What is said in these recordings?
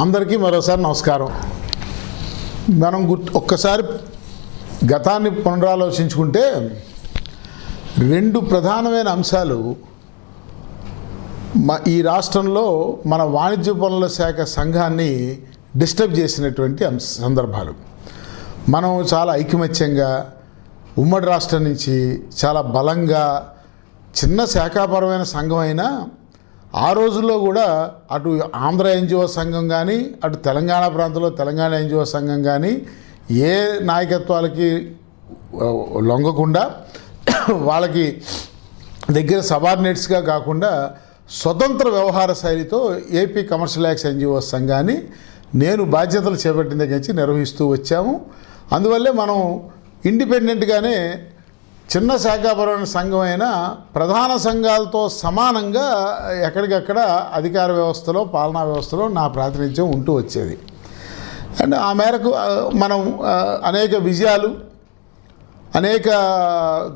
అందరికీ మరోసారి నమస్కారం. మనం ఒక్కసారి గతాన్ని పునరాలోచించుకుంటే రెండు ప్రధానమైన అంశాలు ఈ రాష్ట్రంలో మన వాణిజ్య పనుల శాఖ సంఘాన్ని డిస్టర్బ్ చేసినటువంటి సందర్భాలు. మనం చాలా ఐకమత్యంగా ఉమ్మడి రాష్ట్రం నుంచి చాలా బలంగా చిన్న శాఖాపరమైన సంఘం అయినా ఆ రోజుల్లో కూడా అటు ఆంధ్ర ఎన్జిఓ సంఘం కానీ అటు తెలంగాణ ప్రాంతంలో తెలంగాణ ఎన్జిఓ సంఘం కానీ ఏ నాయకత్వాలకి లొంగకుండా వాళ్ళకి దగ్గర సబార్డినేట్స్గా కాకుండా స్వతంత్ర వ్యవహార శైలితో ఏపీ కమర్షియల్ యాక్స్ ఎన్జిఓ సంఘాన్ని నేను బాధ్యతలు చేపట్టిన దగ్గర నుంచి నిర్వహిస్తూ వచ్చాము. అందువల్లే మనం ఇండిపెండెంట్గానే చిన్న శాఖాపరమైన సంఘం అయినా ప్రధాన సంఘాలతో సమానంగా ఎక్కడికక్కడ అధికార వ్యవస్థలో పాలనా వ్యవస్థలో నా ప్రాతినిధ్యం ఉంటూ వచ్చేది. అండ్ ఆ మేరకు మనం అనేక విజయాలు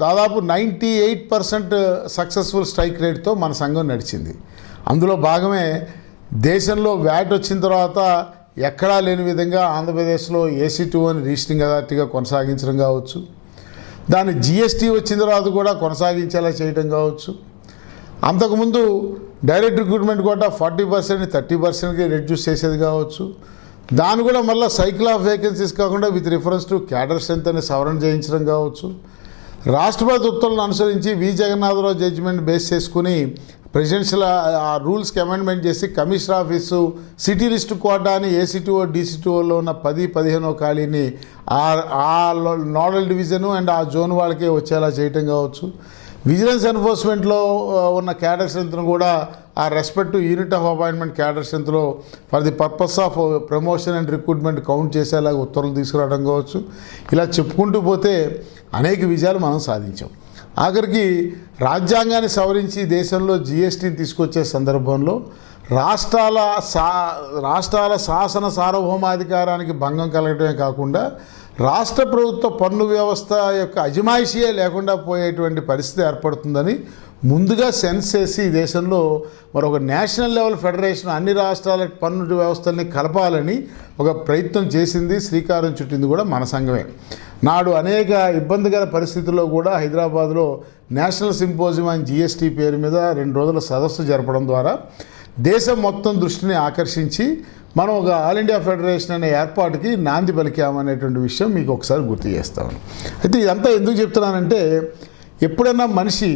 దాదాపు 98% సక్సెస్ఫుల్ స్ట్రైక్ రేట్తో మన సంఘం నడిచింది. అందులో భాగమే దేశంలో వ్యాట్ వచ్చిన తర్వాత ఎక్కడా లేని విధంగా ఆంధ్రప్రదేశ్లో AC2 రిజిస్టరింగ్ అథారిటీగా కొనసాగించడం కావచ్చు, దాన్ని GST వచ్చిన తర్వాత కూడా కొనసాగించేలా చేయడం కావచ్చు, అంతకుముందు డైరెక్ట్ రిక్రూట్మెంట్ కూడా 40% 30%కి రెడ్యూస్ చేసేది కావచ్చు, దాన్ని కూడా మళ్ళీ సైకిల్ ఆఫ్ వేకెన్సీస్ కాకుండా with reference to cadre strength అని సవరణ చేయించడం కావచ్చు, రాష్ట్రపతి ఉత్తర్వులను అనుసరించి జగన్నాథరావు జడ్జిమెంట్ బేస్ చేసుకుని ప్రెసిడెన్షియల్ ఆ రూల్స్కి అమెండ్మెంట్ చేసి కమిషనర్ ఆఫీసు సిటీ లిస్టు కోటాని AC2 DC2లో ఉన్న 10-15 ఖాళీని ఆ నోడల్ డివిజను అండ్ ఆ జోన్ వాళ్ళకే వచ్చేలా చేయటం కావచ్చు, విజిలెన్స్ ఎన్ఫోర్స్మెంట్లో ఉన్న క్యాడర్ స్ట్రెంత్ను కూడా ఆ respect unit of appointment cadre స్ట్రెంత్లో for the purpose of promotion and recruitment count చేసేలాగా ఉత్తర్వులు తీసుకురావడం కావచ్చు. ఇలా చెప్పుకుంటూ పోతే అనేక విజయాలు మనం సాధించాం. ఆఖరికి రాజ్యాంగాన్ని సవరించి దేశంలో GSTని తీసుకొచ్చే సందర్భంలో రాష్ట్రాల శాసన సార్వభౌమాధికారానికి భంగం కలగటమే కాకుండా రాష్ట్ర ప్రభుత్వ పన్ను వ్యవస్థ యొక్క అజమాయిషీయే లేకుండా పోయేటువంటి పరిస్థితి ఏర్పడుతుందని ముందుగా సెన్స్ చేసి దేశంలో మరొక నేషనల్ లెవెల్ ఫెడరేషన్ అన్ని రాష్ట్రాల పన్ను వ్యవస్థల్ని కలపాలని ఒక ప్రయత్నం చేసింది, శ్రీకారం చుట్టింది కూడా మన సంఘమే. నాడు అనేక ఇబ్బందికర పరిస్థితుల్లో కూడా హైదరాబాద్లో నేషనల్ సింపోజియం అని GST పేరు మీద 2 రోజుల సదస్సు జరపడం ద్వారా దేశం మొత్తం దృష్టిని ఆకర్షించి మనం ఒక ఆల్ ఇండియా ఫెడరేషన్ అనే ఏర్పాటుకి నాంది పలికామనేటువంటి విషయం మీకు ఒకసారి గుర్తు చేస్తాను. అయితే ఇదంతా ఎందుకు చెప్తున్నానంటే ఎప్పుడైనా మనిషి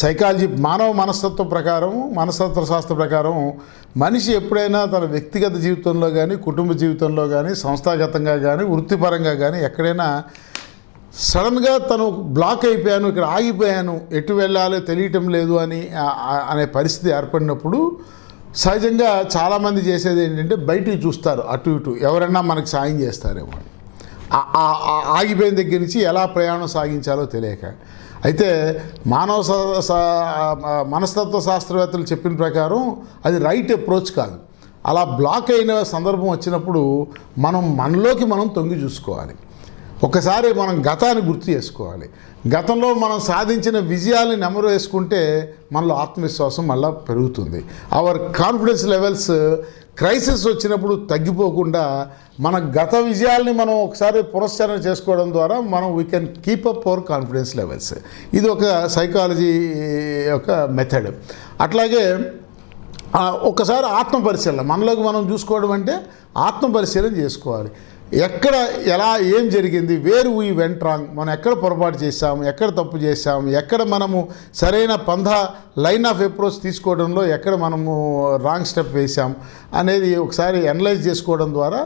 సైకాలజీ మానవ మనస్తత్వ శాస్త్ర ప్రకారం మనిషి ఎప్పుడైనా తన వ్యక్తిగత జీవితంలో కానీ కుటుంబ జీవితంలో కానీ సంస్థాగతంగా కానీ వృత్తిపరంగా కానీ ఎక్కడైనా సడన్గా తను బ్లాక్ అయిపోయాను, ఇక్కడ ఆగిపోయాను, ఎటు వెళ్ళాలో తెలియటం లేదు అనే పరిస్థితి ఏర్పడినప్పుడు సహజంగా చాలామంది చేసేది ఏంటంటే బయటికి చూస్తారు, అటు ఇటు ఎవరైనా మనకు సాయం చేస్తారేమో, ఆగిపోయిన దగ్గర నుంచి ఎలా ప్రయాణం సాగించాలో తెలియక. అయితే మనస్తత్వ శాస్త్రవేత్తలు చెప్పిన ప్రకారం అది రైట్ అప్రోచ్ కాదు. అలా బ్లాక్ అయిన సందర్భం వచ్చినప్పుడు మనలోకి మనం తొంగి చూసుకోవాలి. ఒకసారి మనం గతాన్ని గుర్తు చేసుకోవాలి. గతంలో మనం సాధించిన విజయాల్ని నెమరు వేసుకుంటే మనలో ఆత్మవిశ్వాసం మళ్ళీ పెరుగుతుంది. అవర్ కాన్ఫిడెన్స్ లెవెల్స్ క్రైసిస్ వచ్చినప్పుడు తగ్గిపోకుండా మన గత విజయాల్ని మనం ఒకసారి పునశ్చరణ చేసుకోవడం ద్వారా we can keep up hour confidence levels. ఇది ఒక సైకాలజీ యొక్క మెథడ్. అట్లాగే ఒకసారి ఆత్మపరిశీలన మనలోకి మనం చూసుకోవడం అంటే ఆత్మపరిశీలన చేసుకోవాలి. ఎక్కడ ఏం జరిగింది, వేర్ వీ వెంట్ రాంగ్, మనం ఎక్కడ పొరపాటు చేశాము, ఎక్కడ తప్పు చేశాము, ఎక్కడ మనము సరైన లైన్ ఆఫ్ అప్రోచ్ తీసుకోవడంలో ఎక్కడ మనము రాంగ్ స్టెప్ వేసాం అనేది ఒకసారి అనలైజ్ చేసుకోవడం ద్వారా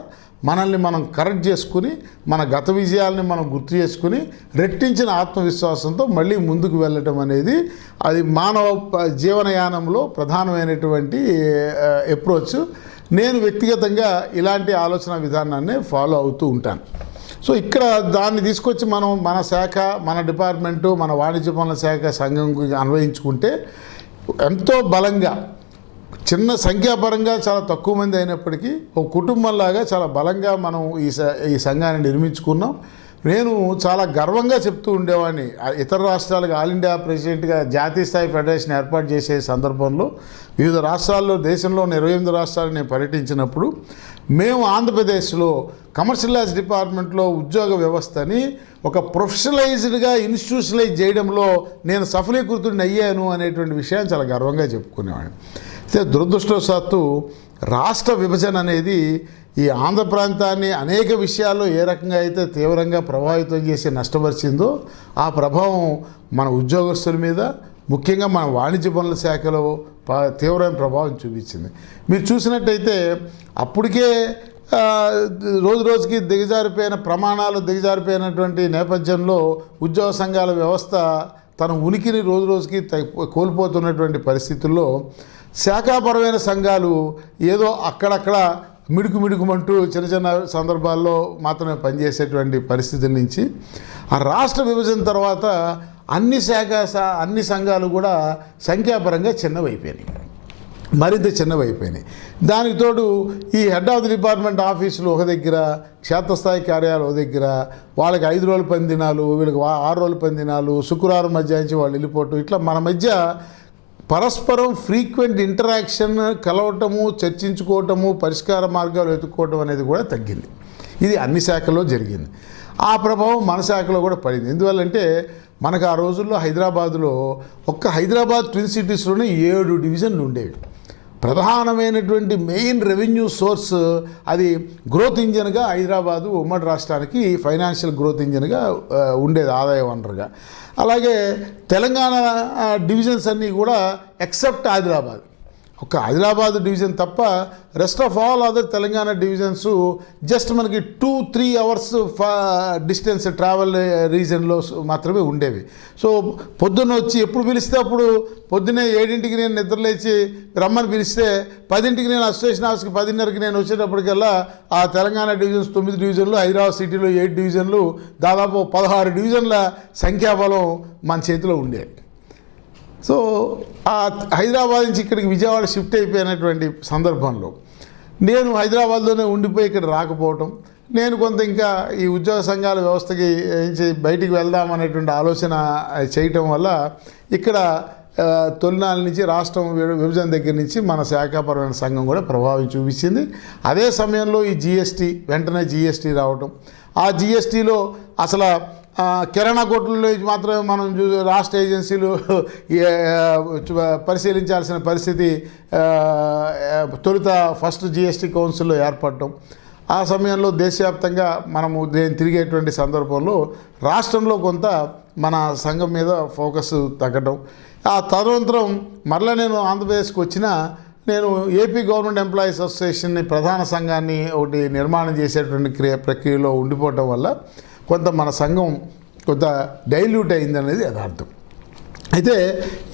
మనల్ని మనం కరెక్ట్ చేసుకుని మన గత విజయాల్ని మనం గుర్తు చేసుకుని రెట్టించిన ఆత్మవిశ్వాసంతో మళ్ళీ ముందుకు వెళ్ళటం అనేది అది మానవ జీవనయానంలో ప్రధానమైనటువంటి అప్రోచ్. నేను వ్యక్తిగతంగా ఇలాంటి ఆలోచన విధానాన్ని ఫాలో అవుతూ ఉంటాను. సో ఇక్కడ దాన్ని తీసుకొచ్చి మనం మన శాఖ, మన డిపార్ట్మెంటు, మన వాణిజ్య పనుల శాఖ సంఘం అన్వయించుకుంటే ఎంతో బలంగా చిన్న సంఖ్యాపరంగా చాలా తక్కువ మంది అయినప్పటికీ ఒక కుటుంబంలాగా చాలా బలంగా మనం ఈ సంఘాన్ని నిర్మించుకున్నాం. నేను చాలా గర్వంగా చెప్తూ ఉండేవాడిని. ఇతర రాష్ట్రాలకు ఆల్ ఇండియా ప్రెసిడెంట్గా జాతీయ స్థాయి ఫెడరేషన్ ఏర్పాటు చేసే సందర్భంలో వివిధ రాష్ట్రాల్లో, దేశంలోని 28 రాష్ట్రాలు నేను పర్యటించినప్పుడు మేము ఆంధ్రప్రదేశ్లో కమర్షియలైజ్ డిపార్ట్మెంట్లో ఉద్యోగ వ్యవస్థని ఒక ప్రొఫెషనలైజ్డ్గా ఇన్స్టిట్యూషనలైజ్ చేయడంలో నేను సఫలీకృతుడిని అయ్యాను అనేటువంటి విషయాన్ని చాలా గర్వంగా చెప్పుకునేవాడిని. అయితే దురదృష్టవశాత్తు రాష్ట్ర విభజన అనేది ఈ ఆంధ్ర ప్రాంతాన్ని అనేక విషయాల్లో ఏ రకంగా అయితే తీవ్రంగా ప్రభావితం చేసి నష్టపరిచిందో ఆ ప్రభావం మన ఉద్యోగస్తుల మీద, ముఖ్యంగా మన వాణిజ్య పనుల శాఖలో తీవ్రమైన ప్రభావం చూపించింది. మీరు చూసినట్టయితే అప్పటికే రోజు రోజుకి ప్రమాణాలు దిగజారిపోయినటువంటి నేపథ్యంలో ఉద్యోగ సంఘాల వ్యవస్థ తన ఉనికిని రోజు రోజుకి కోల్పోతున్నటువంటి పరిస్థితుల్లో శాఖాపరమైన సంఘాలు ఏదో అక్కడక్కడ మిడుకుమంటూ చిన్న చిన్న సందర్భాల్లో మాత్రమే పనిచేసేటువంటి పరిస్థితుల నుంచి ఆ రాష్ట్ర విభజన తర్వాత అన్ని సంఘాలు కూడా సంఖ్యాపరంగా చిన్నవైపోయినాయి, మరింత చిన్నవైపోయినాయి. దానికి తోడు ఈ హెడ్ ఆఫ్ ది డిపార్ట్మెంట్ ఆఫీసులు ఒక దగ్గర, క్షేత్రస్థాయి కార్యాలయాలు ఒక దగ్గర, వాళ్ళకి 5 రోజుల పని దినాలు, వీళ్ళకి 6 రోజుల పని దినాలు, శుక్రవారం మధ్యాహ్నం వాళ్ళు వెళ్ళిపోవటం, ఇట్లా మన మధ్య పరస్పరం ఫ్రీక్వెంట్ ఇంటరాక్షన్, కలవటము, చర్చించుకోవటము, పరిష్కార మార్గాలు వెతుక్కోవటం అనేది కూడా తగ్గింది. ఇది అన్ని శాఖల్లో జరిగింది. ఆ ప్రభావం మన శాఖలో కూడా పడింది. ఎందువల్లంటే మనకు ఆ రోజుల్లో హైదరాబాదులో హైదరాబాద్ ట్విన్ సిటీస్లోనే 7 డివిజన్లు ఉండేవి. ప్రధానమైనటువంటి మెయిన్ రెవెన్యూ సోర్స్ అది గ్రోత్ ఇంజన్గా హైదరాబాదు ఉమ్మడి రాష్ట్రానికి ఫైనాన్షియల్ గ్రోత్ ఇంజన్గా ఉండేది, ఆదాయ వనరుగా. అలాగే తెలంగాణ డివిజన్స్ అన్నీ కూడా ఎక్సెప్ట్ ఆదిలాబాద్ డివిజన్ తప్ప rest of all other Telangana divisions just మనకి 2-3 అవర్స్ డిస్టెన్స్ ట్రావెల్ రీజన్లో మాత్రమే ఉండేవి. సో పొద్దున్న వచ్చి ఎప్పుడు పిలిస్తే అప్పుడు పొద్దున్నే 7ంటికి నేను నిద్రలేచి రమ్మని పిలిస్తే 10ంటికి నేను అసోసియేషన్ హౌస్కి 10:30కి నేను వచ్చేటప్పటికల్లా ఆ తెలంగాణ డివిజన్స్ 9 డివిజన్లు, హైదరాబాద్ సిటీలో 7 డివిజన్లు, దాదాపు 16 డివిజన్ల సంఖ్యాబలం మన చేతిలో ఉండేది. సో ఆ హైదరాబాద్ నుంచి ఇక్కడికి విజయవాడ షిఫ్ట్ అయిపోయినటువంటి సందర్భంలో నేను హైదరాబాద్లోనే ఉండిపోయి ఇక్కడ రాకపోవటం, నేను కొంత ఇంకా ఈ ఉద్యోగ సంఘాల వ్యవస్థకి బయటికి వెళ్దామనేటువంటి ఆలోచన చేయటం వల్ల ఇక్కడ తొలినాళ్ళ నుంచి రాష్ట్రం విభజన దగ్గర నుంచి మన శాఖాపరమైన సంఘం కూడా ప్రభావం చూపించింది. అదే సమయంలో ఈ వెంటనే జిఎస్టీ రావటం, ఆ జిఎస్టీలో అసలు కిరాణా కొట్లలో మాత్రమే మనం రాష్ట్ర ఏజెన్సీలు పరిశీలించాల్సిన పరిస్థితి తొలుత ఫస్ట్ జిఎస్టీ కౌన్సిల్లో ఏర్పడటం, ఆ సమయంలో దేశవ్యాప్తంగా మనము తిరిగేటువంటి సందర్భంలో రాష్ట్రంలో కొంత మన సంఘం మీద ఫోకస్ తగ్గడం, ఆ తదనంతరం మరలా నేను ఆంధ్రప్రదేశ్కి వచ్చిన నేను ఏపీ గవర్నమెంట్ ఎంప్లాయీస్ అసోసియేషన్ని ప్రధాన సంఘాన్ని ఒకటి నిర్మాణం చేసేటువంటి ప్రక్రియలో ఉండిపోవటం వల్ల కొంత మన సంఘం కొంత డైల్యూట్ అయిందనేది యథార్థం. అయితే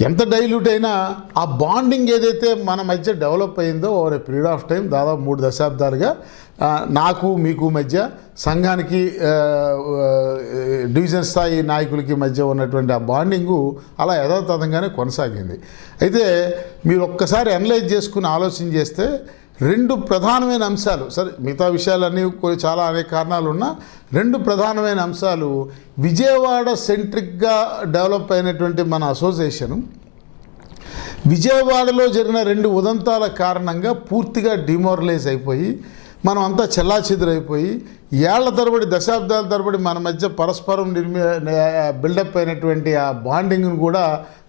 ఎంత డైల్యూట్ అయినా ఆ బాండింగ్ ఏదైతే మన మధ్య డెవలప్ అయిందో over a period of time, దాదాపు 3 దశాబ్దాలుగా నాకు మీకు మధ్య, సంఘానికి డివిజన్ స్థాయి నాయకులకి మధ్య ఉన్నటువంటి ఆ బాండింగు అలా యథాతథంగానే కొనసాగింది. అయితే మీరు ఒక్కసారి అనలైజ్ చేసుకుని ఆలోచన చేస్తే 2 ప్రధానమైన అంశాలు, సరే మిగతా విషయాలన్నీ చాలా అనేక కారణాలు ఉన్నా 2 ప్రధానమైన అంశాలు విజయవాడ సెంట్రిక్గా డెవలప్ అయినటువంటి మన అసోసియేషను విజయవాడలో జరిగిన 2 ఉదంతాల కారణంగా పూర్తిగా డిమోరలైజ్ అయిపోయి మనం అంతా చెల్లాచెదురైపోయి ఏళ్ల తరబడి, దశాబ్దాల తరబడి మన మధ్య పరస్పరం బిల్డప్ అయినటువంటి ఆ బాండింగ్ను కూడా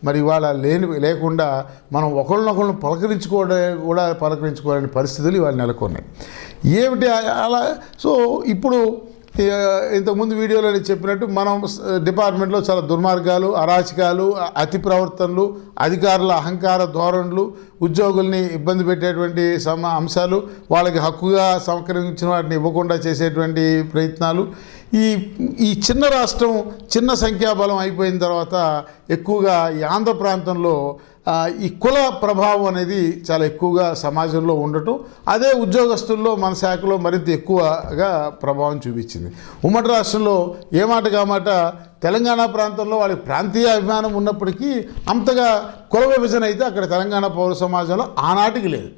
మరి ఇవాళ లేకుండా మనం ఒకళ్ళనొకళ్ళని పలకరించుకోలేని పరిస్థితులు ఇవాళ నెలకొన్నాయి. ఏమిటి అలా? సో ఇప్పుడు ఇంతకుముందు వీడియోలో నేను చెప్పినట్టు మనం డిపార్ట్మెంట్లో చాలా దుర్మార్గాలు, అరాచకాలు, అతి ప్రవర్తనలు, అధికారుల అహంకార ధోరణులు, ఉద్యోగుల్ని ఇబ్బంది పెట్టేటువంటి అంశాలు, వాళ్ళకి హక్కుగా సమకరించిన వాటిని ఇవ్వకుండా చేసేటువంటి ప్రయత్నాలు, ఈ చిన్న రాష్ట్రం చిన్న సంఖ్యాబలం అయిపోయిన తర్వాత ఎక్కువగా ఈ ఆంధ్ర ప్రాంతంలో ఈ కుల ప్రభావం అనేది చాలా ఎక్కువగా సమాజంలో ఉండటం, అదే ఉద్యోగస్తుల్లో మన శాఖలో మరింత ఎక్కువగా ప్రభావం చూపించింది. ఉమ్మడి రాష్ట్రంలో ఏ మాట కామాట తెలంగాణ ప్రాంతంలో వాళ్ళకి ప్రాంతీయ అభిమానం ఉన్నప్పటికీ అంతగా కుల విభజన అయితే అక్కడ తెలంగాణ పౌర సమాజంలో ఆనాటికి లేదు.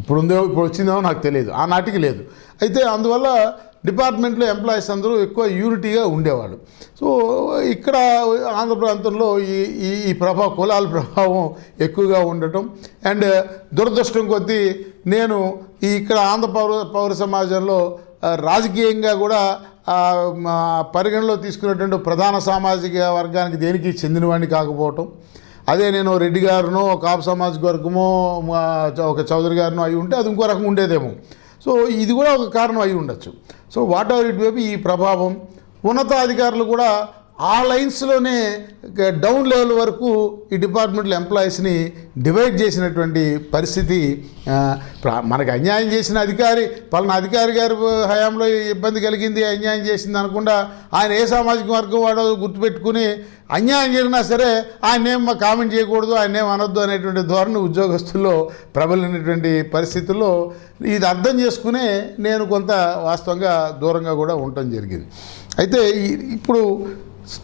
ఇప్పుడు వచ్చిందేమో నాకు తెలియదు, ఆనాటికి లేదు. అయితే అందువల్ల డిపార్ట్మెంట్లో ఎంప్లాయీస్ అందరూ ఎక్కువ యూనిటీగా ఉండేవాళ్ళు. సో ఇక్కడ ఆంధ్ర ప్రాంతంలో ఈ కులాల ప్రభావం ఎక్కువగా ఉండటం అండ్ దురదృష్టం కొద్దీ నేను ఇక్కడ ఆంధ్ర పౌర సమాజంలో రాజకీయంగా కూడా పరిగణలో తీసుకున్నటువంటి ప్రధాన సామాజిక వర్గానికి దేనికి చెందినవాడిని కాకపోవటం, అదే నేను రెడ్డి గారినో కాపు సామాజిక వర్గమో ఒక చౌదరి గారినో అయి ఉంటే అది ఇంకో రకం ఉండేదేమో. సో ఇది కూడా ఒక కారణం అయి ఉండొచ్చు. So what ever it maybe ఈ ప్రభావం ఉన్నతాధికారులు కూడా ఆ లైన్స్లోనే డౌన్ లెవెల్ వరకు ఈ డిపార్ట్మెంటల్ ఎంప్లాయీస్ని డివైడ్ చేసినటువంటి పరిస్థితి. మనకు అన్యాయం చేసిన అధికారి పలానా అధికారి గారి హయాంలో ఇబ్బంది కలిగింది, అన్యాయం చేసింది అనకుండా ఆయన ఏ సామాజిక వర్గం వాడో గుర్తుపెట్టుకుని అన్యాయం జరిగినా సరే ఆయనేం కామెంట్ చేయకూడదు, ఆయనేం అనొద్దు అనేటువంటి ధోరణి ఉద్యోగస్తుల్లో ప్రబలినటువంటి పరిస్థితుల్లో ఇది అర్థం చేసుకునే నేను కొంత వాస్తవంగా దూరంగా కూడా ఉండటం జరిగింది. అయితే ఇప్పుడు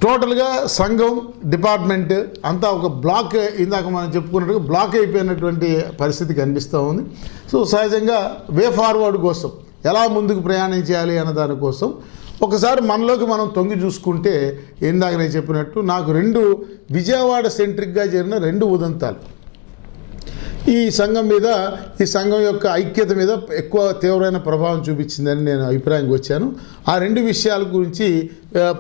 టోటల్గా సంఘం డిపార్ట్మెంట్ అంతా ఒక బ్లాక్, ఇందాక మనం చెప్పుకున్నట్టుగా బ్లాక్ అయిపోయినటువంటి పరిస్థితి కనిపిస్తూ ఉంది. సో సహజంగా వే ఫార్వర్డ్ కోసం ఎలా ముందుకు ప్రయాణించాలి అన్న దానికోసం ఒకసారి మనలోకి మనం తొంగి చూసుకుంటే ఇందాక నేను చెప్పినట్టు నాకు 2 విజయవాడ సెంట్రిక్గా జరిగిన 2 ఉదంతాలు ఈ సంఘం మీద, ఈ సంఘం యొక్క ఐక్యత మీద ఎక్కువ తీవ్రమైన ప్రభావం చూపించిందని నేను అభిప్రాయంకి వచ్చాను. ఆ 2 విషయాల గురించి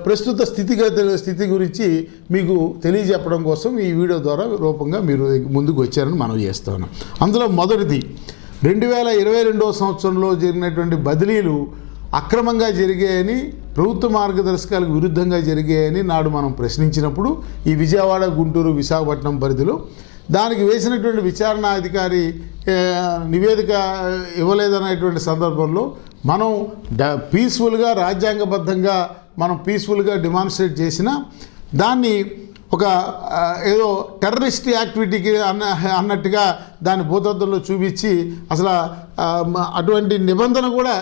ప్రస్తుత స్థితి గురించి మీకు తెలియజెప్పడం కోసం ఈ వీడియో ద్వారా రూపంగా మీరు ముందుకు వచ్చారని మనం చేస్తున్నాం. అందులో మొదటిది 2022వ సంవత్సరంలో జరిగినటువంటి బదిలీలు అక్రమంగా జరిగాయని, ప్రభుత్వ మార్గదర్శకాలకు విరుద్ధంగా జరిగాయని నాడు మనం ప్రశ్నించినప్పుడు ఈ విజయవాడ, గుంటూరు, విశాఖపట్నం పరిధిలో దానికి వేసినటువంటి విచారణ అధికారి నివేదిక ఇవ్వలేదనేటువంటి సందర్భంలో మనం పీస్ఫుల్గా రాజ్యాంగబద్ధంగా మనం పీస్ఫుల్గా డిమాన్స్ట్రేట్ చేసిన దాన్ని ఒక ఏదో టెర్రరిస్ట్ యాక్టివిటీకి అన్నట్టుగా దాని భూతత్వంలో చూపించి అసలు అటువంటి నిబంధన కూడా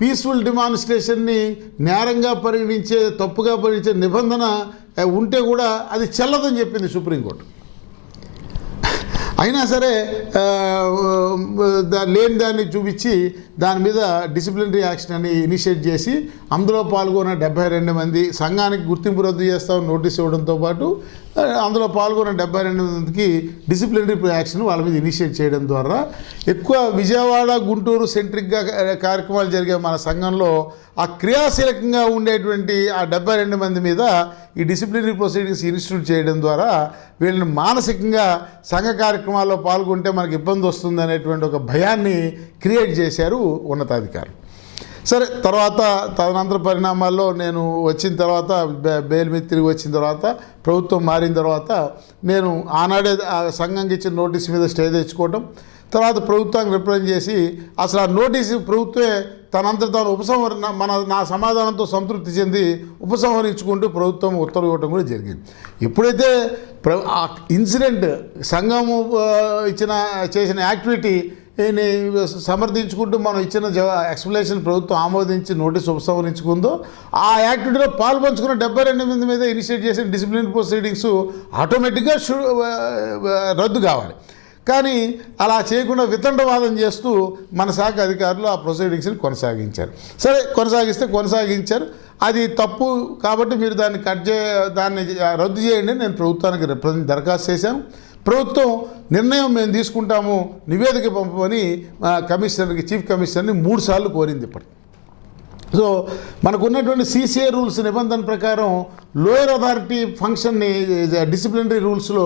పీస్ఫుల్ డిమాన్స్ట్రేషన్ని నేరంగా పరిగణించే, తప్పుగా పరిగణించే నిబంధన ఉంటే కూడా అది చెల్లదని చెప్పింది సుప్రీంకోర్టు. అయినా సరే లేని దాన్ని చూపించి దాని మీద డిసిప్లినరీ యాక్షన్ అని ఇనిషియేట్ చేసి అందులో పాల్గొన్న 72 మంది సంఘానికి గుర్తింపు రద్దు చేస్తామని నోటీస్ ఇవ్వడంతో పాటు అందులో పాల్గొన్న 72 మందికి డిసిప్లినరీ యాక్షన్ వాళ్ళ మీద ఇనిషియేట్ చేయడం ద్వారా ఎక్కువ విజయవాడ, గుంటూరు సెంట్రిక్గా కార్యక్రమాలు జరిగే మన సంఘంలో ఆ క్రియాశీలకంగా ఉండేటువంటి ఆ 72 మంది మీద ఈ డిసిప్లినరీ ప్రొసీడింగ్స్ ఇన్స్టిట్యూట్ చేయడం ద్వారా వీళ్ళని మానసికంగా సంఘ కార్యక్రమాల్లో పాల్గొంటే మనకి ఇబ్బంది వస్తుంది అనేటువంటి ఒక భయాన్ని క్రియేట్ చేశారు ఉన్నతాధికారులు. సరే, తర్వాత తదనంతర పరిణామాల్లో నేను వచ్చిన తర్వాత బెయిల్ మీద తిరిగి వచ్చిన తర్వాత ప్రభుత్వం మారిన తర్వాత నేను ఆనాడే ఆ సంఘంకి ఇచ్చిన నోటీస్ మీద స్టే తెచ్చుకోవటం, తర్వాత ప్రభుత్వానికి రిప్రజెంట్ చేసి అసలు ఆ నోటీసు ప్రభుత్వమే తనంతా తాను నా సమాధానంతో సంతృప్తి చెంది ఉపసంహరించుకుంటూ ప్రభుత్వం ఉత్తర్వు ఇవ్వటం కూడా జరిగింది. ఎప్పుడైతే ఆ ఇన్సిడెంట్ సంఘము చేసిన యాక్టివిటీ సమర్థించుకుంటూ మనం ఇచ్చిన ఎక్స్ప్లెనేషన్ ప్రభుత్వం ఆమోదించి నోటీస్ ఉపసంహరించుకుందో ఆ యాక్టివిటీలో పాల్పంచుకున్న 72 మంది మీద ఇనిషియేట్ చేసిన డిసిప్లినరీ ప్రొసీడింగ్స్ ఆటోమేటిక్గా రద్దు కావాలి. కానీ అలా చేయకుండా వితండవాదం చేస్తూ మన శాఖ అధికారులు ఆ ప్రొసీడింగ్స్ని కొనసాగించారు. సరే, కొనసాగించారు. అది తప్పు కాబట్టి మీరు దాన్ని రద్దు చేయండి. నేను ప్రభుత్వానికి దరఖాస్తు చేశాను. ప్రభుత్వం నిర్ణయం మేము తీసుకుంటాము, నివేదిక పంపమని చీఫ్ కమిషనర్ని 3 సార్లు కోరింది ఇప్పటికి. సో మనకున్నటువంటి CCA రూల్స్ నిబంధన ప్రకారం లోయర్ అథారిటీ ఫంక్షన్ని డిసిప్లినరీ రూల్స్లో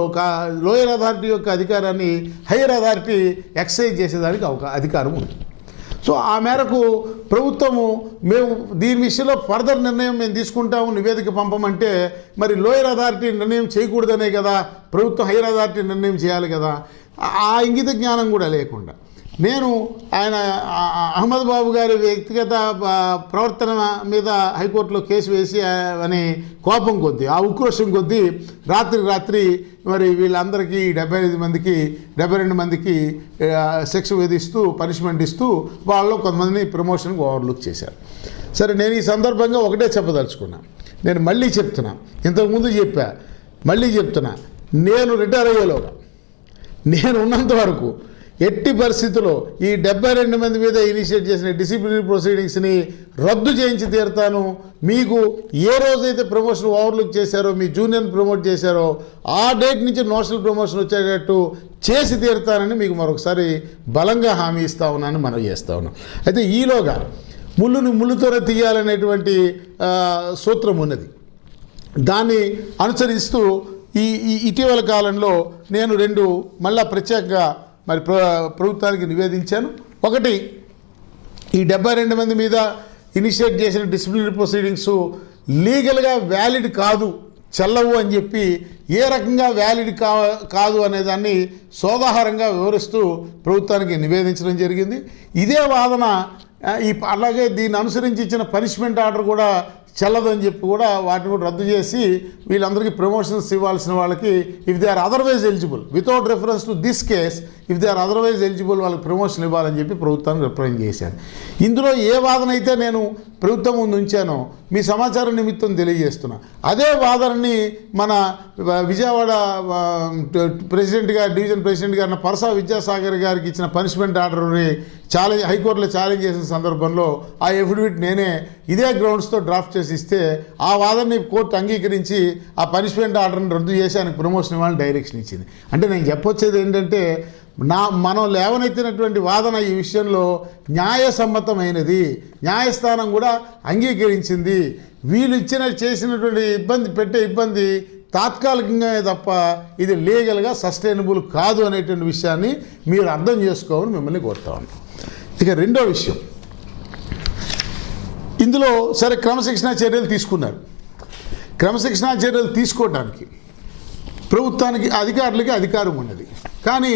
లోయర్ అథారిటీ యొక్క అధికారాన్ని హయ్యర్ అథారిటీ ఎక్సైజ్ చేసేదానికి అధికారం ఉంది. సో ఆ మేరకు ప్రభుత్వము మేము దీని విషయంలో ఫర్దర్ నిర్ణయం మేము తీసుకుంటాము, నివేదిక పంపమంటే మరి లోయర్ అథారిటీ నిర్ణయం చేయకూడదనే కదా ప్రభుత్వం హయ్యర్ అథారిటీ నిర్ణయం చేయాలి కదా. ఆ ఇంగిత జ్ఞానం కూడా లేకుండా నేను ఆయన అహ్మద్ బాబు గారి వ్యక్తిగత ప్రవర్తన మీద హైకోర్టులో కేసు వేసి అని కోపం కొద్దీ, ఆ ఉక్రోషం కొద్దీ రాత్రి మరి వీళ్ళందరికీ 72 మందికి శిక్ష విధిస్తూ పనిష్మెంట్ ఇస్తూ వాళ్ళు కొంతమందిని ప్రమోషన్కి ఓవర్లుక్ చేశారు. సరే, నేను ఈ సందర్భంగా ఒకటే చెప్పదలుచుకున్నా. నేను మళ్ళీ చెప్తున్నా, ఇంతకుముందు మళ్ళీ చెప్తున్నా, నేను రిటైర్ అయ్యేలోగా నేను ఉన్నంత వరకు ఎట్టి పరిస్థితుల్లో ఈ 72 మంది మీద ఇనిషియేట్ చేసిన డిసిప్లినరీ ప్రొసీడింగ్స్ని రద్దు చేయించి తీరుతాను. మీకు ఏ రోజైతే ప్రమోషన్ ఓవర్లుక్ చేశారో, మీ జూనియర్ని ప్రమోట్ చేశారో ఆ డేట్ నుంచి నోషనల్ ప్రమోషన్ వచ్చేటట్టు చేసి తీరుతానని మీకు మరొకసారి బలంగా హామీ ఇస్తా ఉన్నాను, మనవి చేస్తా ఉన్నాను. అయితే ఈలోగా ముళ్ళుని ముళ్ళుతోనే తీయాలనేటువంటి సూత్రం ఉన్నది. దాన్ని అనుసరిస్తూ ఈ ఇటీవల కాలంలో నేను 2 మళ్ళా ప్రత్యేకంగా మరి ప్రభుత్వానికి నివేదించాను. ఒకటి, ఈ 72 మంది మీద ఇనిషియేట్ చేసిన డిసిప్లినరీ ప్రొసీడింగ్స్ లీగల్గా వ్యాలిడ్ కాదు, చెల్లవు అని చెప్పి ఏ రకంగా వ్యాలిడ్ కాదు అనేదాన్ని సోదాహరంగా వివరిస్తూ ప్రభుత్వానికి నివేదించడం జరిగింది. ఇదే వాదన అలాగే దీన్ని అనుసరించి ఇచ్చిన పనిష్మెంట్ ఆర్డర్ కూడా చెల్లదని చెప్పి కూడా వాటిని కూడా రద్దు చేసి వీళ్ళందరికీ ప్రమోషన్స్ ఇవ్వాల్సిన వాళ్ళకి if they or otherwise eligible without reference to this case if they or otherwise eligible వాళ్ళకి ప్రమోషన్ ఇవ్వాలని చెప్పి ప్రభుత్వానికి రిప్రజెంట్ చేశాను. ఇందులో ఏ వాదన అయితే నేను ప్రభుత్వం ముందు ఉంచానో మీ సమాచారం నిమిత్తం తెలియజేస్తున్నా. అదే వాదనని మన విజయవాడ ప్రెసిడెంట్ గారు, డివిజన్ ప్రెసిడెంట్ గారిన పరసా విద్యాసాగర్ గారికి ఇచ్చిన పనిష్మెంట్ ఆర్డర్ని హైకోర్టులో ఛాలెంజ్ చేసిన సందర్భంలో ఆ ఎఫిడవిట్ నేనే ఇదే గ్రౌండ్స్తో డ్రాఫ్ట్ చేసి ఇస్తే ఆ వాదనని కోర్టు అంగీకరించి ఆ పనిష్మెంట్ ఆర్డర్ని రద్దు చేసి ఆయనకు ప్రమోషన్ ఇవ్వాలని డైరెక్షన్ ఇచ్చింది. అంటే నేను చెప్పొచ్చేది ఏంటంటే మనం లేవనెత్తినటువంటి వాదన ఈ విషయంలో న్యాయసమ్మతమైనది, న్యాయస్థానం కూడా అంగీకరించింది. వీళ్ళు చేసినటువంటి ఇబ్బంది తాత్కాలికంగా తప్ప ఇది లీగల్గా సస్టైనబుల్ కాదు అనేటువంటి విషయాన్ని మీరు అర్థం చేసుకోవాలని మిమ్మల్ని కోరుతా ఉన్నాను. ఇక రెండో విషయం, ఇందులో సరే క్రమశిక్షణా చర్యలు తీసుకున్నారు. క్రమశిక్షణా చర్యలు తీసుకోవడానికి ప్రభుత్వానికి అధికారులకి అధికారం ఉన్నది. కానీ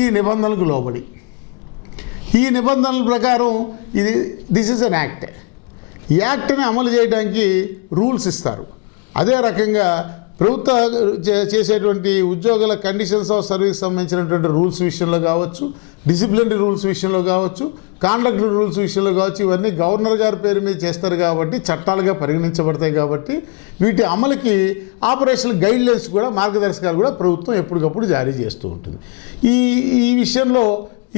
ఈ నిబంధనలకు లోబడి ఈ నిబంధనల ప్రకారం దిస్ ఈజ్ అన్ యాక్ట్. ఈ యాక్ట్ని అమలు చేయడానికి రూల్స్ ఇస్తారు. అదే రకంగా ప్రభుత్వ చేసేటువంటి ఉద్యోగుల కండిషన్స్ ఆఫ్ సర్వీస్ సంబంధించినటువంటి రూల్స్ విషయంలో కావచ్చు, డిసిప్లినరీ రూల్స్ విషయంలో కావచ్చు, కాండక్ట్ రూల్స్ విషయంలో కావచ్చు, ఇవన్నీ గవర్నర్ గారి పేరు మీద చేస్తారు కాబట్టి చట్టాలుగా పరిగణించబడతాయి. కాబట్టి వీటి అమలుకి ఆపరేషనల్ గైడ్లైన్స్ కూడా, మార్గదర్శకాలు కూడా ప్రభుత్వం ఎప్పటికప్పుడు జారీ చేస్తూ ఉంటుంది. ఈ విషయంలో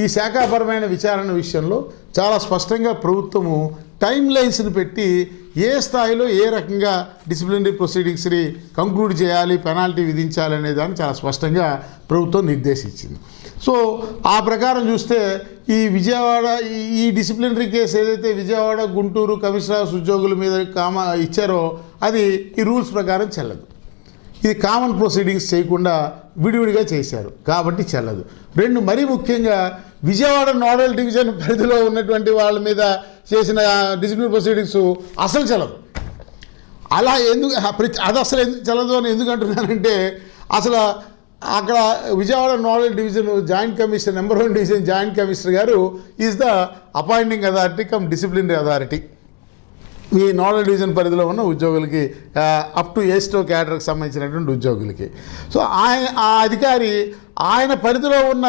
ఈ శాఖాపరమైన విచారణ విషయంలో చాలా స్పష్టంగా ప్రభుత్వము టైం లైన్స్ని పెట్టి ఏ స్థాయిలో ఏ రకంగా డిసిప్లినరీ ప్రొసీడింగ్స్ని కంక్లూడ్ చేయాలి, పెనాల్టీ విధించాలి అనే దాన్ని చాలా స్పష్టంగా ప్రభుత్వం నిర్దేశించింది. సో ఆ ప్రకారం చూస్తే ఈ విజయవాడ ఈ డిసిప్లినరీ కేసు ఏదైతే విజయవాడ, గుంటూరు కమిషనర్స్ ఉద్యోగుల మీద ఇచ్చారో అది ఈ రూల్స్ ప్రకారం చెల్లదు. ఇది కామన్ ప్రొసీడింగ్స్ చేయకుండా విడివిడిగా చేశారు కాబట్టి చెల్లదు. రెండు, మరీ ముఖ్యంగా విజయవాడ నోడల్ డివిజన్ పరిధిలో ఉన్నటువంటి వాళ్ళ మీద చేసిన డిసిప్లినరీ ప్రొసీడింగ్స్ అసలు చెల్లదు. అలా అది అసలు చెల్లదు అని ఎందుకు అంటున్నానంటే, అసలు అక్కడ Vijayawada nodal division joint commissioner, number 1 division joint commissioner గారు is the appointing authority cum disciplinary authority. ఈ నోడల్ డివిజన్ పరిధిలో ఉన్న ఉద్యోగులకి అప్ టు ఎస్టో క్యాడర్కి సంబంధించినటువంటి ఉద్యోగులకి. సో ఆ అధికారి ఆయన పరిధిలో ఉన్న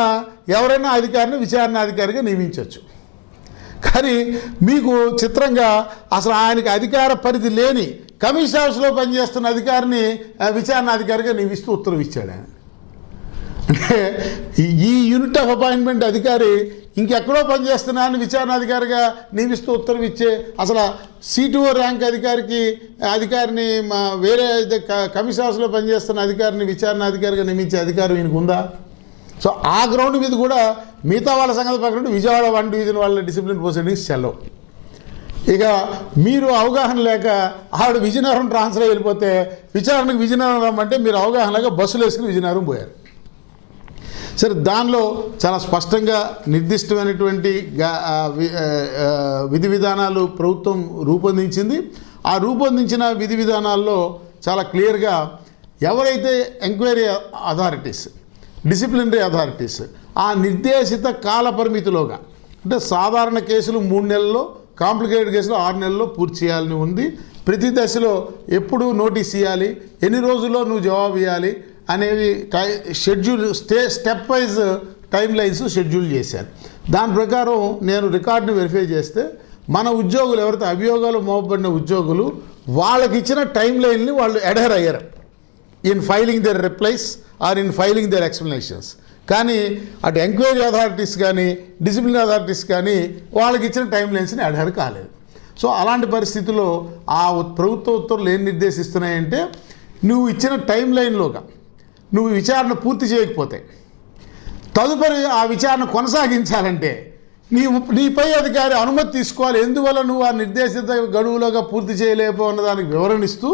ఎవరైనా అధికారిని విచారణాధికారిగా నియమించవచ్చు. కానీ మీకు చిత్రంగా అసలు ఆయనకి అధికార పరిధి లేని కమిషన్ హౌస్లో పనిచేస్తున్న అధికారిని విచారణాధికారిగా నియమిస్తూ ఉత్తర్వు ఇచ్చాడు ఆయన. అంటే ఈ యూనిట్ ఆఫ్ అపాయింట్మెంట్ అధికారి ఇంకెక్కడో పనిచేస్తున్నాయని విచారణాధికారిగా నియమిస్తూ ఉత్తర్వు ఇచ్చే, అసలు C2O ర్యాంక్ అధికారిని వేరే కమిషన్ హౌస్లో పనిచేస్తున్న అధికారిని విచారణాధికారిగా నియమించే అధికారం ఈయనకు ఉందా? సో ఆ గ్రౌండ్ మీద కూడా మిగతా వాళ్ళ సంగతి పక్కన విజయవాడ 1 డివిజన్ వాళ్ళ డిసిప్లిన్ ప్రొసీడింగ్స్ చెల్లవు. ఇక మీరు అవగాహన లేక ఆవిడ విజయనగరం ట్రాన్స్ఫర్ వెళ్ళిపోతే విచారణకు విజయనగరం రమ్మంటే మీరు అవగాహన లేక బస్సులు వేసుకుని విజయనగరం పోయారు. సరే, దానిలో చాలా స్పష్టంగా నిర్దిష్టమైనటువంటి విధి విధానాలు ప్రభుత్వం రూపొందించింది. ఆ రూపొందించిన విధి విధానాల్లో చాలా క్లియర్గా ఎవరైతే ఎంక్వైరీ అథారిటీస్, డిసిప్లినరీ అథారిటీస్ ఆ నిర్దేశిత కాల పరిమితిలోగా, అంటే సాధారణ కేసులు 3 నెలల్లో, కాంప్లికేటెడ్ కేసులు 6 నెలల్లో పూర్తి చేయాలని ఉంది. ప్రతి దశలో ఎప్పుడు నోటీస్ ఇవ్వాలి, ఎన్ని రోజుల్లో నువ్వు జవాబు ఇవ్వాలి అనేవి schedule step wise time lines schedule చేశారు. దాని ప్రకారం నేను రికార్డుని వెరిఫై చేస్తే మన ఉద్యోగులు ఎవరైతే అభియోగాలు మోపబడిన ఉద్యోగులు వాళ్ళకి ఇచ్చిన టైం లైన్ని వాళ్ళు అడ్హెర్ అయ్యారు in filing their replies or in filing their explanations. కానీ అటు ఎంక్వైరీ అథారిటీస్ కానీ డిసిప్లినరీ అథారిటీస్ కానీ వాళ్ళకి ఇచ్చిన టైం లైన్స్ని అడ్హర్ కాలేదు. సో అలాంటి పరిస్థితుల్లో ఆ ప్రభుత్వ ఉత్తర్వులు ఏం నిర్దేశిస్తున్నాయంటే, నువ్వు ఇచ్చిన టైం లైన్లోగా నువ్వు విచారణ పూర్తి చేయకపోతే తదుపరి ఆ విచారణ కొనసాగించాలంటే నీ పై అధికారి అనుమతి తీసుకోవాలి. ఎందువల్ల నువ్వు ఆ నిర్దేశిత గడువులోగా పూర్తి చేయలేకపోన్న దానికి వివరణ ఇస్తూ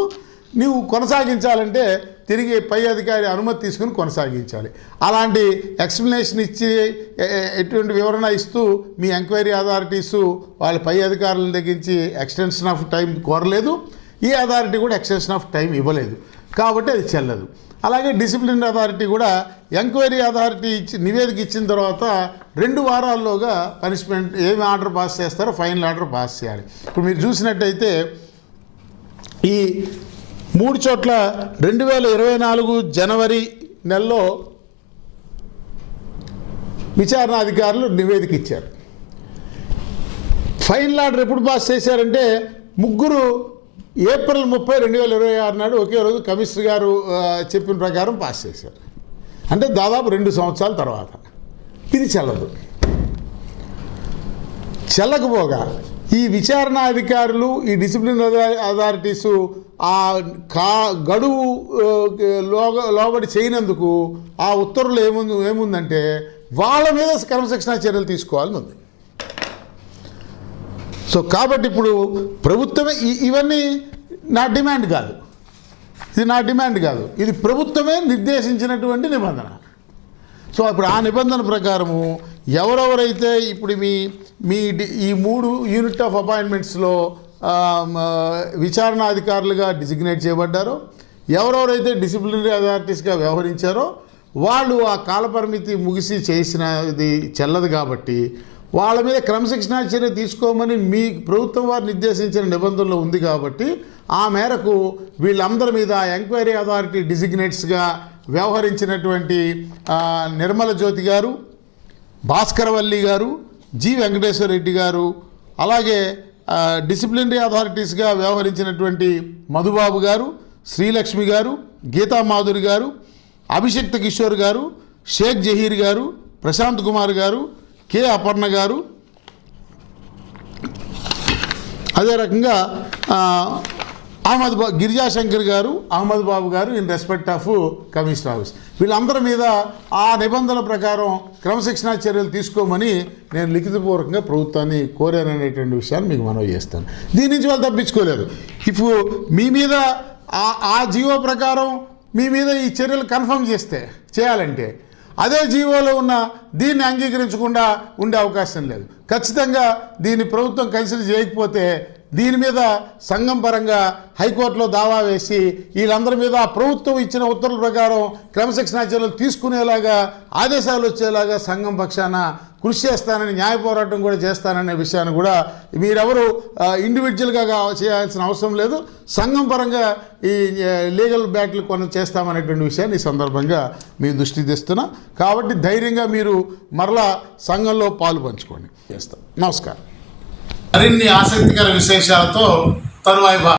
నువ్వు కొనసాగించాలంటే తిరిగి పై అధికారి అనుమతి తీసుకుని కొనసాగించాలి. అలాంటి ఎక్స్ప్లెనేషన్ ఇచ్చి ఎటువంటి వివరణ ఇస్తూ మీ ఎంక్వైరీ అథారిటీసు వాళ్ళ పై అధికారులను తగ్గించి ఎక్స్టెన్షన్ ఆఫ్ టైం కోరలేదు. ఈ అథారిటీ కూడా ఎక్స్టెన్షన్ ఆఫ్ టైం ఇవ్వలేదు. కాబట్టి అది చెల్లదు. అలాగే డిసిప్లినరీ అథారిటీ కూడా ఎంక్వైరీ అథారిటీ నివేదిక ఇచ్చిన తర్వాత 2 వారాల్లోగా పనిష్మెంట్ ఏమి ఆర్డర్ పాస్ చేస్తారో ఫైనల్ ఆర్డర్ పాస్ చేయాలి. ఇప్పుడు మీరు చూసినట్టయితే ఈ 3 చోట్ల 2024 జనవరి నెలలో విచారణ అధికారులు నివేదిక ఇచ్చారు. ఫైనల్ ఆర్డర్ ఎప్పుడు పాస్ చేశారంటే 3 ఏప్రిల్ 30, 2026 నాడు ఒకే రోజు కమిషనర్ గారు చెప్పిన ప్రకారం పాస్ చేశారు. అంటే దాదాపు 2 సంవత్సరాల తర్వాత. ఇది చెల్లదు. చెల్లకపోగా ఈ విచారణ అధికారులు ఈ డిసిప్లినరీ అథారిటీసు ఆ గడువు లోబడి చేయనందుకు ఆ ఉత్తర్వులు ఏముందంటే వాళ్ళ మీద క్రమశిక్షణా చర్యలు తీసుకోవాలని ఉంది. సో కాబట్టి ఇప్పుడు ప్రభుత్వమే ఇవన్నీ నా డిమాండ్ కాదు, ఇది ప్రభుత్వమే నిర్దేశించినటువంటి నిబంధన. సో ఇప్పుడు ఆ నిబంధన ప్రకారము ఎవరెవరైతే ఇప్పుడు ఈ 3 యూనిట్ ఆఫ్ అపాయింట్మెంట్స్లో విచారణ అధికారులుగా డిజిగ్నేట్ చేయబడ్డారో, ఎవరెవరైతే డిసిప్లినరీ అథారిటీస్గా వ్యవహరించారో వాళ్ళు ఆ కాలపరిమితి ముగిసి చేసినది చెల్లదు. కాబట్టి వాళ్ళ మీద క్రమశిక్షణా చర్య తీసుకోమని మీ ప్రభుత్వం వారు నిర్దేశించిన నిబంధనలు ఉంది. కాబట్టి ఆ మేరకు వీళ్ళందరి మీద ఎంక్వైరీ అథారిటీ డిజిగ్నేట్స్గా వ్యవహరించినటువంటి నిర్మల జ్యోతి గారు, భాస్కరవల్లి గారు, జి వెంకటేశ్వర రెడ్డి గారు, అలాగే డిసిప్లినరీ అథారిటీస్గా వ్యవహరించినటువంటి మధుబాబు గారు, శ్రీలక్ష్మి గారు, గీతా మాధురి గారు, అభిషిక్త కిషోర్ గారు, షేక్ జహీర్ గారు, ప్రశాంత్ కుమార్ గారు, కె అపర్ణ గారు, అదే రకంగా గిరిజాశంకర్ గారు, అహ్మద్ బాబు గారు in respect of commissioner office. వీళ్ళందరి మీద ఆ నిబంధనల ప్రకారం క్రమశిక్షణా చర్యలు తీసుకోమని నేను లిఖితపూర్వకంగా ప్రభుత్వాన్ని కోరాననేటువంటి విషయాన్ని మీకు మనవి చేస్తాను. దీని నుంచి వాళ్ళు తప్పించుకోలేదు. ఇప్పుడు మీ మీద ఆ జీవో ప్రకారం మీ మీద ఈ చర్యలు కన్ఫర్మ్ చేయాలంటే అదే జీవోలో ఉన్న దీన్ని అంగీకరించకుండా ఉండే అవకాశం లేదు. ఖచ్చితంగా దీన్ని ప్రభుత్వం కన్సిడర్ చేయకపోతే దీని మీద సంఘం పరంగా హైకోర్టులో దావా వేసి వీళ్ళందరి మీద ప్రభుత్వం ఇచ్చిన ఉత్తర్వుల ప్రకారం క్రమశిక్షణా చర్యలు తీసుకునేలాగా ఆదేశాలు వచ్చేలాగా సంఘం పక్షాన కృషి చేస్తానని, న్యాయ పోరాటం కూడా చేస్తాననే విషయాన్ని కూడా మీరెవరు ఇండివిజువల్గా చేయాల్సిన అవసరం లేదు. సంఘం పరంగా ఈ లీగల్ బ్యాటిల్ కొన్ని చేస్తామనేటువంటి విషయాన్ని ఈ సందర్భంగా మీ దృష్టికి తెస్తున్నా. కాబట్టి ధైర్యంగా మీరు మరలా సంఘంలో పాలు పంచుకోండి. చేస్తాం. నమస్కారం. మరిన్ని ఆసక్తికర విశేషాలతో తరువాయి